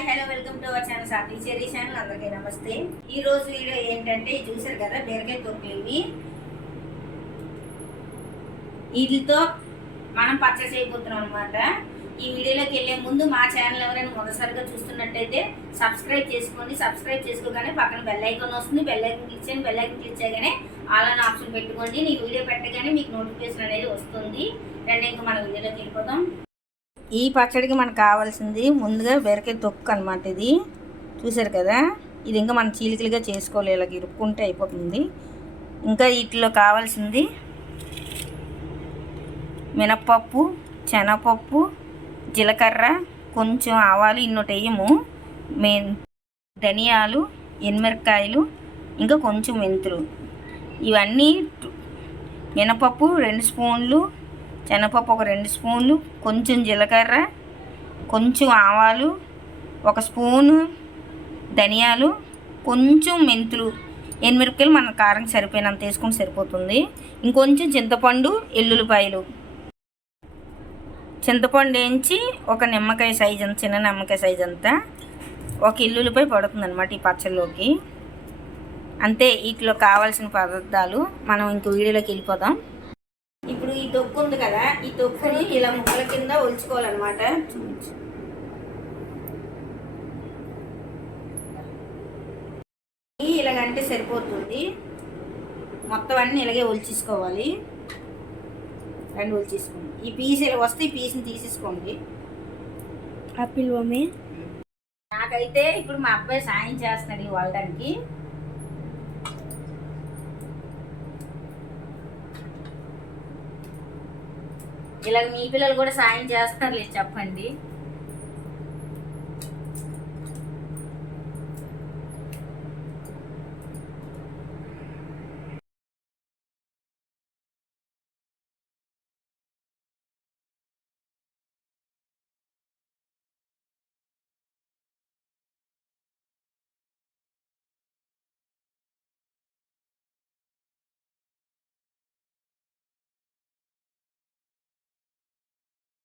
Hi hello welcome to our channel sir టీచరీ channel. అందరికీ నమస్తే. ఈ రోజు వీడియో ఏంటంటే ఇది చూసారు కదా బీరకాయ తొక్కులు ఇవి వీటితో మనం పచ్చడి చేయబోతున్నాం అనమాట ఈ వీడియోలోకి వెళ్ళే ముందు మా ఛానల్ ఎవరైనా మొదటిసారిగా చూస్తున్నట్టయితే సబ్స్క్రైబ్ చేసుకోండి. సబ్స్క్రైబ్ చేసుకోగానే పక్కన బెల్ ఐకాన్ వస్తుంది. బెల్ ఐకాన్ క్లిక్ చేయండి. బెల్ ఐకాన్ క్లిక్ చేయగానే అలానే ఆప్షన్ పెట్టుకోండి. నేను వీడియో పెట్టగానే మీకు నోటిఫికేషన్ అనేది వస్తుంది. రెండు ఇంకా మన వీడియోలోకి వెళ్ళిపోతాం ఈ పచ్చడికి మనకు కావాల్సింది ముందుగా బీరకాయ తొక్కు అనమాట ఇది. చూసారు కదా? ఇది ఇంకా మనం చీలికలుగా చేసుకోవాలి ఇలాగ ఇరుక్కుంటే అయిపోతుంది. ఇంకా వీటిలో కావాల్సింది మినప్పప్పు శనగపప్పు జీలకర్ర కొంచెం ఆవాలు ఇన్నోటి వేయము. మే ధనియాలు ఎనిమిరకాయలు ఇంకా కొంచెం మెంతులు. ఇవన్నీ మినపప్పు రెండు స్పూన్లు శనగపప్పు ఒక రెండు స్పూన్లు కొంచెం జీలకర్ర కొంచెం ఆవాలు ఒక స్పూను ధనియాలు కొంచెం మెంతులు. ఎనిమిరపకాయలు మన కారం సరిపోయినంత వేసుకుని సరిపోతుంది. ఇంకొంచెం చింతపండు ఎల్లుల్లిపాయలు. చింతపండు వేయించి ఒక నిమ్మకాయ సైజ్ అంత చిన్న నిమ్మకాయ సైజ్ అంతా ఒక ఎల్లుల్లిపాయ పడుతుంది అనమాట ఈ పచ్చళ్ళలోకి. అంతే వీటిలో కావాల్సిన పదార్థాలు మనం ఇంక వీడియోలోకి వెళ్ళిపోదాం. తొక్కు ఉంది కదా ఈ తొక్కుని ఇలా ముక్కల కింద ఒలుచుకోవాలన్నమాట. చూపించు ఇలాగంటే సరిపోతుంది. మొత్తం అన్నీ ఇలాగే ఒలిచేసుకోవాలి. రెండు ఒలిచేసుకోండి. ఈ పీస్ ఇలా వస్తే ఈ పీస్ని తీసేసుకోండి. ఆపిల్ మమ్మీ నాకైతే ఇప్పుడు మా అబ్బాయి సాయం చేస్తున్నాడు ఈ వాళ్ళడానికి ఇలాగ మీ పిల్లలు కూడా సాయం చేస్తారు లేదు చెప్పండి.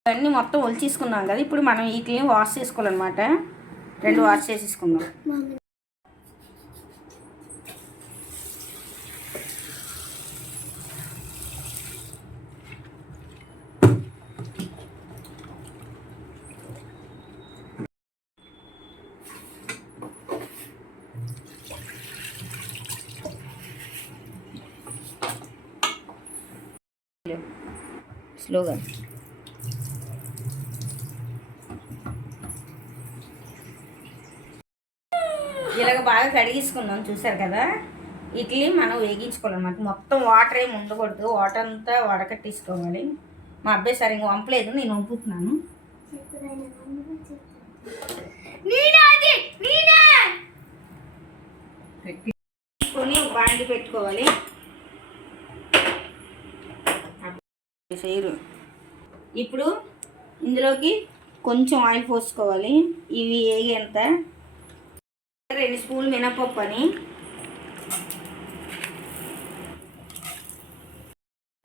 ఇవన్నీ మొత్తం ఒలిచేసుకున్నాం కదా ఇప్పుడు మనం వీటిని వాష్ చేసుకోవాలన్నమాట. రెండు వాష్ చేసేసుకుందాం. స్లోగా. ఇలాగ బాగా కడిగించుకున్నాం చూసారు కదా? ఇడ్లీ మనం వేగించుకోవాలన్నమాట. మొత్తం వాటర్ ఏమి ఉండకూడదు. వాటర్ అంతా వడకట్టేసుకోవాలి. మా అబ్బాయి సరిగ్గా వంపలేదు నేను వంపుతున్నాను. తీసుకొని బాండి పెట్టుకోవాలి. చేయరు ఇప్పుడు ఇందులోకి కొంచెం ఆయిల్ పోసుకోవాలి. ఇవి వేగేంత రెండు స్పూన్లు మినపప్పు అని.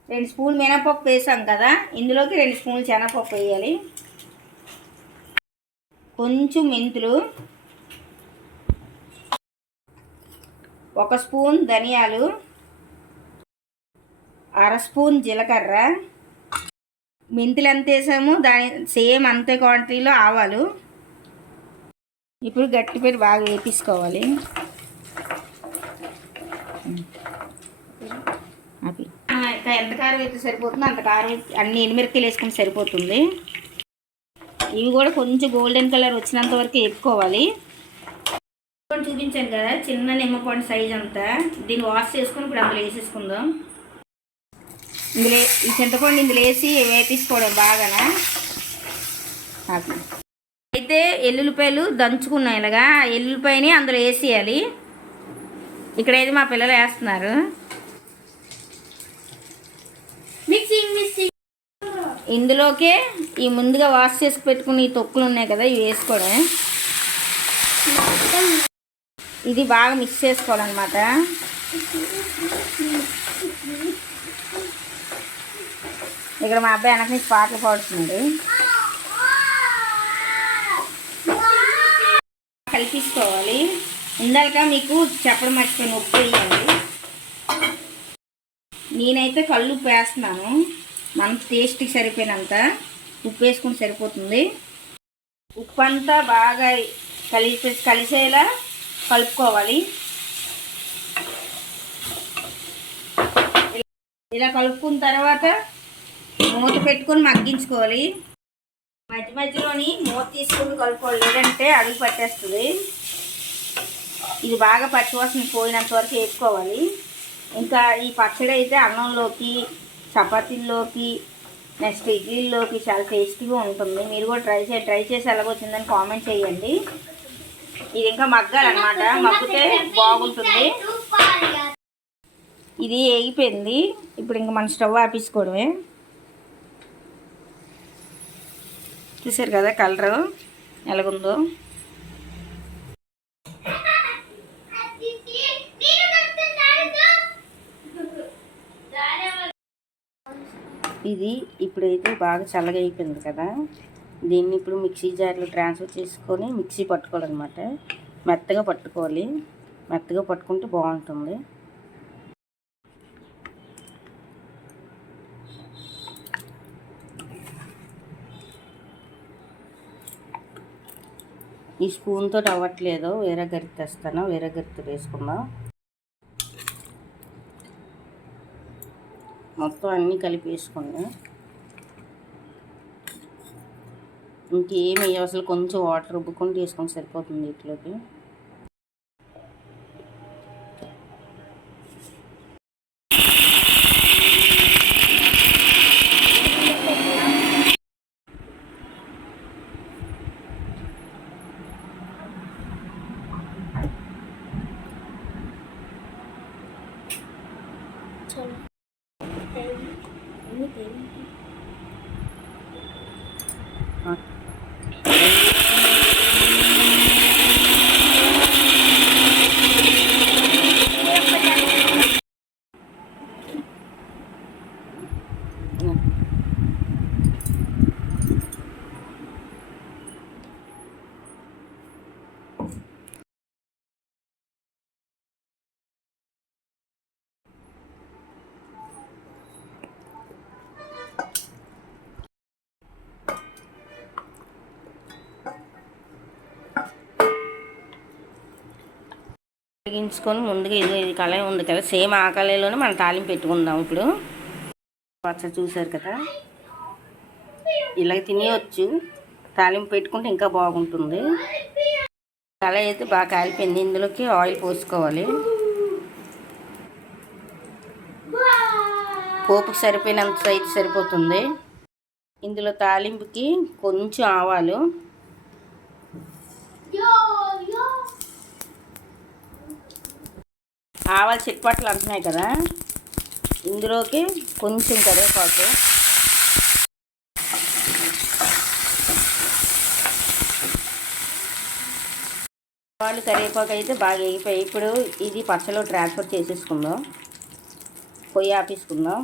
రెండు స్పూన్లు మినపప్పు వేసాం కదా ఇందులోకి రెండు స్పూన్లు శనగపప్పు వేయాలి. కొంచెం మెంతులు ఒక స్పూన్ ధనియాలు అర స్పూన్ జీలకర్ర. మెంతులు ఎంత వేసాము దాని సేమ్ అంతే క్వాంటిటీలో ఆవాలు. ఇప్పుడు గట్టి పేరు బాగా వేపించుకోవాలి. అవి ఎంత కారం అయితే సరిపోతుందో అంత కారం అన్ని ఎనిమిరకాయలు వేసుకుని సరిపోతుంది. ఇవి కూడా కొంచెం గోల్డెన్ కలర్ వచ్చినంత వరకు వేపుకోవాలి. చూపించాను కదా చిన్న నిమ్మపండు సైజ్ అంతా. దీన్ని వాష్ చేసుకుని ఇప్పుడు అందులో వేసేసుకుందాం. ఇందులో ఈ చింతపండు ఇందులో వేసి వేపించుకోవడం బాగానా? అయితే ఎల్లుల్లిపాయలు దంచుకున్నాయి ఇలాగా ఎల్లుల్లిపాయని అందులో వేసేయాలి. ఇక్కడైతే మా పిల్లలు వేస్తున్నారు. ఇందులోకే ఈ ముందుగా వాష్ చేసి పెట్టుకున్న ఈ తొక్కులు ఉన్నాయి కదా ఇవి వేసుకోవడం. ఇది బాగా మిక్స్ చేసుకోవాలన్నమాట. ఇక్కడ మా అబ్బాయి వెనక నుంచి పాటలు పాడుతున్నాడు. కలిపేసుకోవాలి. ఇందాక మీకు చెప్పడం మర్చిపోయిన ఉప్పు వేయాలి నేనైతే కళ్ళు ఉప్పు వేస్తున్నాను మన టేస్ట్కి సరిపోయినంత ఉప్పు వేసుకుని సరిపోతుంది. ఉప్పు అంతా బాగా కలిపి కలిసేలా కలుపుకోవాలి. ఇలా కలుపుకున్న తర్వాత మూత పెట్టుకొని మగ్గించుకోవాలి. మధ్య మధ్యలోని మూత తీసుకుని కలుపుకోవాలి. లేదంటే అడుగు పట్టేస్తుంది. ఇది బాగా పచ్చివాసన పోయినంత వరకు వేసుకోవాలి ఇంకా ఈ పచ్చడి అయితే అన్నంలోకి చపాతీల్లోకి నెక్స్ట్ ఇడ్లీల్లోకి చాలా టేస్టీగా ఉంటుంది. మీరు కూడా ట్రై చే ట్రై చేసి ఎలాగొచ్చిందని కామెంట్ చేయండి. ఇది ఇంకా మగ్గాలన్నమాట. మగ్గితే బాగుంటుంది. ఇది వేగిపోయింది. ఇప్పుడు ఇంకా మన స్టవ్ ఆపేసుకోవడమే. చూసారు కదా కలరు? ఎలాగుందో? ఇది ఇప్పుడైతే బాగా చల్లగా అయిపోయింది కదా. దీన్ని ఇప్పుడు మిక్సీ జార్లో ట్రాన్స్ఫర్ చేసుకొని మిక్సీ పట్టుకోవాలన్నమాట. మెత్తగా పట్టుకోవాలి. మెత్తగా పట్టుకుంటే బాగుంటుంది. ఈ స్పూన్తో అవ్వట్లేదు. వేరే గరిటె తెస్తాను. వేరే గరిటె వేసుకుందాం. మొత్తం అన్నీ కలిపి వేసుకోండి. ఇంకేమి అసలు కొంచెం వాటర్ ఉబ్బుకొని తీసుకొని సరిపోతుంది వీటిలోకి చలో ఆ. వెలిగించుకొని ముందుగా ఇది ఇది కళాయి ఉంది కదా సేమ్ ఆ కళాయిలోనే మనం తాలింపు పెట్టుకుందాం ఇప్పుడు. పచ్చ చూసారు కదా? ఇలా తినేయచ్చు. తాలింపు పెట్టుకుంటే ఇంకా బాగుంటుంది. కళాయి అయితే బాగా కాలిపోయింది. ఇందులోకి ఆయిల్ పోసుకోవాలి. పోపుకి సరిపోయినంత సైజ్ సరిపోతుంది. ఇందులో తాలింపుకి కొంచెం ఆవాలు. ఆవాలు చిట్పట్లు అంటున్నాయి కదా ఇందులోకి కొంచెం కరివేపాకు. ఆవాలు కరివేపాకు అయితే బాగా వేగిపోయి ఇప్పుడు ఇది పచ్చలో ట్రాన్స్ఫర్ చేసేసుకుందాం. పొయ్యి ఆపేసుకుందాం.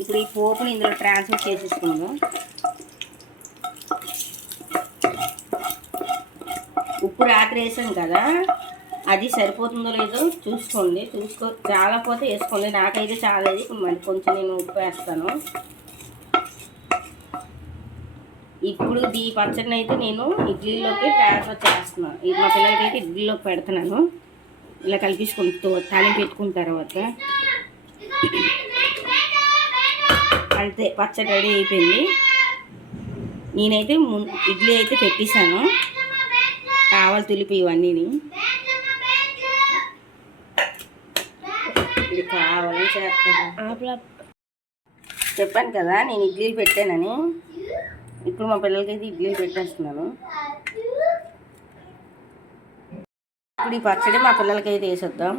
ఇప్పుడు ఈ పోపుని ఇందులో ట్రాన్స్ఫర్ చేసేసుకుందాం. ఉప్పు రాత్రి వేసాం కదా అది సరిపోతుందో లేదో చూసుకోండి. చూసుకో చాలా పోతే వేసుకోండి. నాకైతే చాలా ఇప్పుడు మళ్ళీ కొంచెం నేను ఉప్పు వేస్తాను. ఇప్పుడు ఈ పచ్చడిని అయితే నేను ఇడ్లీలోకి ట్రాన్స్ఫర్ చేస్తున్నాను. ఇది మా పిల్లలకి అయితే ఇడ్లీలోకి పెడుతున్నాను. ఇలా కలిపించుకుంటూ తాలింపు పెట్టుకున్న తర్వాత అంతే పచ్చడి రెడీ అయిపోయింది. నేనైతే ఇడ్లీ అయితే పెట్టేశాను. కావాలి తులిపి ఇవన్నీని ఇది కావాలని చేస్తాను ఆపలా చెప్పాను కదా నేను ఇడ్లీలు పెట్టానని. ఇప్పుడు మా పిల్లలకైతే ఇడ్లీలు పెట్టేస్తున్నాను. ఇప్పుడు ఈ పచ్చడి మా పిల్లలకైతే వేసేద్దాం.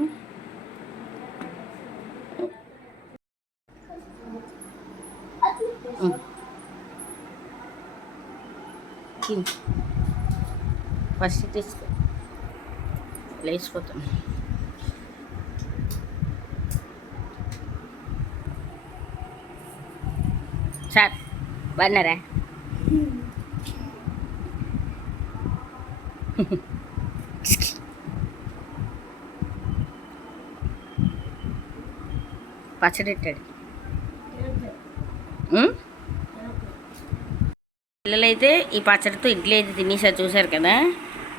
ఫస్ట్ తీసుకో. లేచిపోతాం సార్ బాగున్నారా? పచ్చడి పిల్లలైతే ఈ పచ్చడితో ఇడ్లీ అయితే తినేసారు చూసారు కదా?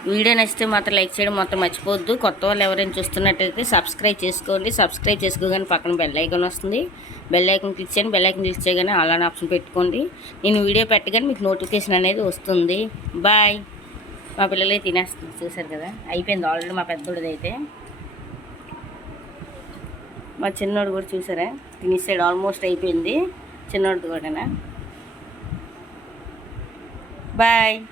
వీడియో నచ్చితే మాత్రం లైక్ చేయడం మొత్తం మర్చిపోవద్దు. కొత్త వాళ్ళు ఎవరైనా చూస్తున్నట్టయితే సబ్స్క్రైబ్ చేసుకోండి. సబ్స్క్రైబ్ చేసుకోగానే పక్కన బెల్ ఐకాన్ వస్తుంది. బెల్ ఐకాన్ క్లిక్ చేయండి. బెల్ ఐకాన్ క్లిక్ చేయగానే అలానే ఆప్షన్ పెట్టుకోండి. నేను వీడియో పెట్టగానే మీకు నోటిఫికేషన్ అనేది వస్తుంది. బాయ్. మా పిల్లలే తినేస్తుంది చూసారు కదా? అయిపోయింది ఆల్రెడీ మా పెద్దోడిది అయితే. మా చిన్నోడు కూడా చూసారా తినేసాడు. ఆల్మోస్ట్ అయిపోయింది. చిన్నోడిది కూడా బాయ్.